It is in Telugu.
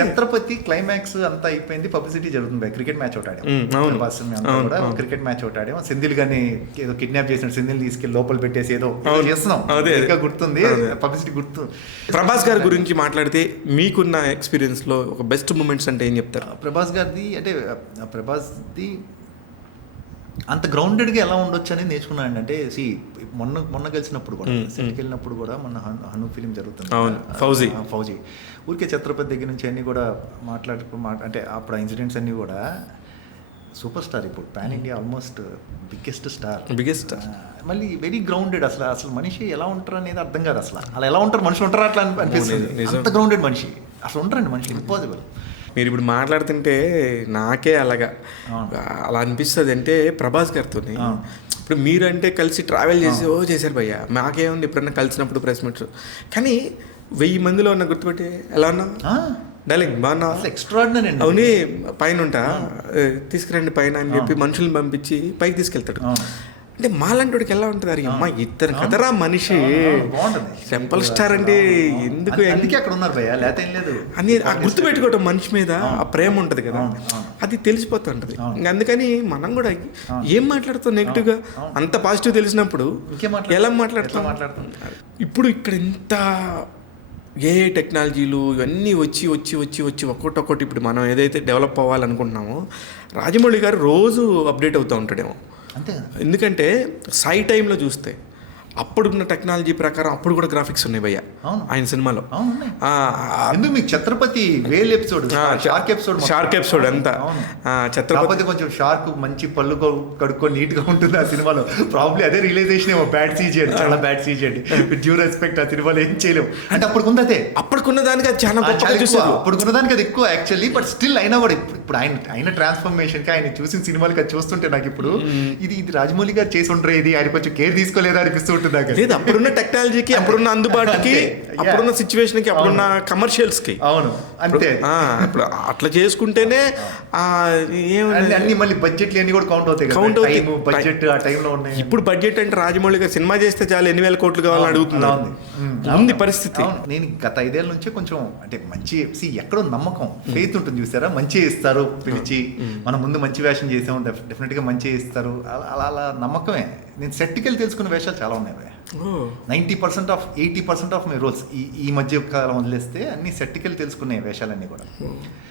ఛత్రపతి క్లైమాక్స్ అంతా అయిపోయింది, పబ్లిసిటీ జరుగుతుంది. క్రికెట్ మ్యాచ్ ఒకటి కూడా క్రికెట్ మ్యాచ్ ఒకటి ఆడాం. సింధిల్ గాని ఏదో కిడ్నాప్ చేసిన సింధిల్ తీసుకెళ్లి లోపల పెట్టేసి ఏదో చేస్తున్నాం. ఇంకా గుర్తుంది, పబ్లిసిటీ గుర్తు. ప్రభాస్ గారి గురించి మాట్లాడితే మీకున్న ఎక్స్పీరియన్స్ లో ఒక బెస్ట్ మూమెంట్స్ అంటే ఏం చెప్తారు? ప్రభాస్ గారిది అంటే ప్రభాస్ది అంత గ్రౌండెడ్గా ఎలా ఉండొచ్చు అనేది నేర్చుకున్నాను. అంటే మొన్న కలిసినప్పుడు కూడా సెట్కి వెళ్ళినప్పుడు కూడా మొన్న హను ఫిలిం జరుగుతుంది, ఫౌజీ ఊరికే ఛత్రపతి దగ్గర నుంచి అన్నీ కూడా అంటే అప్పుడు ఆ ఇన్సిడెంట్స్ అన్నీ కూడా సూపర్ స్టార్, ఇప్పుడు pan India almost biggest star. మళ్ళీ వెరీ గ్రౌండెడ్. అసలు మనిషి ఎలా ఉంటారు అనేది అర్థం కాదు. అలా ఎలా ఉంటారు మనుషులు ఉంటారా అట్లా అనిపిస్తుంది. అంత గ్రౌండెడ్ మనిషి అసలు ఉంటారండి మనిషి, ఇంపాసిబుల్. మీరు ఇప్పుడు మాట్లాడుతుంటే నాకే అలా అనిపిస్తుంది. అంటే ప్రభాస్ గారితో ఇప్పుడు మీరంటే కలిసి ట్రావెల్ చేసి చేశారు భయ్య, మాకేముంది ఎప్పుడన్నా కలిసినప్పుడు ప్రెస్ మీట్స్, కానీ 1000 మందిలో ఉన్న గుర్తుపెట్టి ఎలా ఉన్నా డార్లింగ్ బాగున్నా ఎక్స్ట్రాడినరీ అండి. అవునే పైన ఉంటా తీసుకురండి పైన అని చెప్పి మనుషుల్ని పంపించి పైకి తీసుకెళ్తాడు. అంటే మాలాంటికి ఎలా ఉంటుంది? అరే అమ్మా ఇద్దరు కదరా మనిషి, టెంపుల్ స్టార్ అంటే ఎందుకు అక్కడ ఉన్నారు భయ్య, లేకపోతే ఏం లేదు అని ఆ గుర్తుపెట్టుకోవటం మనిషి మీద ఆ ప్రేమ ఉంటుంది కదా, అది తెలిసిపోతుంటది. అందుకని మనం కూడా ఏం మాట్లాడుతాం నెగిటివ్గా, అంత పాజిటివ్ తెలిసినప్పుడు ఎలా మాట్లాడుతాం. ఇప్పుడు ఇక్కడ ఇంత ఏ టెక్నాలజీలు ఇవన్నీ వచ్చి ఒక్కొక్కటి ఇప్పుడు మనం ఏదైతే డెవలప్ అవ్వాలనుకుంటున్నామో రాజమౌళి గారు రోజు అప్డేట్ అవుతూ ఉంటాడేమో. అంతే, ఎందుకంటే సై టైంలో చూస్తే అప్పుడున్న టెక్నాలజీ ప్రకారం అప్పుడు కూడా గ్రాఫిక్స్ ఉన్నాయి భయ్య ఆయన సినిమాలో. ఎందుకు మీకు ఛత్రపతి వేల్ ఎపిసోడ్, షార్క్ ఎపిసోడ్ అంతా ఛత్రపతి కొంచెం షార్క్ మంచి పళ్ళు కడుక్కొని నీట్ గా ఉంటుంది ఆ సినిమాలో. ప్రాబ్లీ అదే రియలైజేషన్ ఏమో, బ్యాడ్ సీజీ అండి, చాలా బ్యాడ్ సీజీ అండి. విత్ డ్యూ రెస్పెక్ట్ ఆ సినిమాలో ఏం చేయలేము. అంటే అప్పుడుకున్న అదే అప్పుడుకున్న దానికి అది చాలా అప్పుడుకున్న దానికి అది ఎక్కువ యాక్చువల్లీ. బట్ స్టిల్ అయినా కూడా ఇప్పుడు ఆయన ట్రాన్స్ఫర్మేషన్ కి ఆయన చూసిన సినిమాలకి అది చూస్తుంటే నాకు ఇప్పుడు ఇది రాజమౌళి గారు చేసి ఉంటారు, ఇది ఆయన కొంచెం కేర్ తీసుకోలేదా అనిపిస్తుంటుంది. లేదు, అప్పుడున్న టెక్నాలజీకి, అప్పుడున్న అందుబాటుకి, అప్పుడున్న సిచ్యువేషన్ కి, అప్పుడున్న కమర్షియల్స్ కి. అవును అంతే. అట్లా చేసుకుంటేనే అన్ని మళ్ళీ బడ్జెట్లు అన్ని కూడా కౌంట్ అవుతాయి. బడ్జెట్ ఆ టైంలో ఉన్నాయి. ఇప్పుడు బడ్జెట్ అంటే రాజమౌళి గారు సినిమా చేస్తే చాలా 8,000 కోట్లు కావాలని అడుగుతున్నారు. ఉంది పరిస్థితి. నేను గత 5 ఏళ్ళ నుంచే కొంచెం అంటే మంచి ఎక్కడో నమ్మకం, ఫెయిత్ ఉంటుంది చూసారా. మంచి ఇస్తారు పిలిచి, మనం ముందు మంచి వేషం చేసాం, డెఫినెట్ గా మంచి ఇస్తారు, అలా నమ్మకమే. నేను సెట్టికెళ్ళి తెలుసుకున్న వేషాలు చాలా ఉన్నాయి. 80% ఆఫ్ మై రోల్స్ ఈ మధ్య కాలం వదిలేస్తే అన్ని సెట్టికెళ్ళి తెలుసుకునే వేషాలన్నీ కూడా.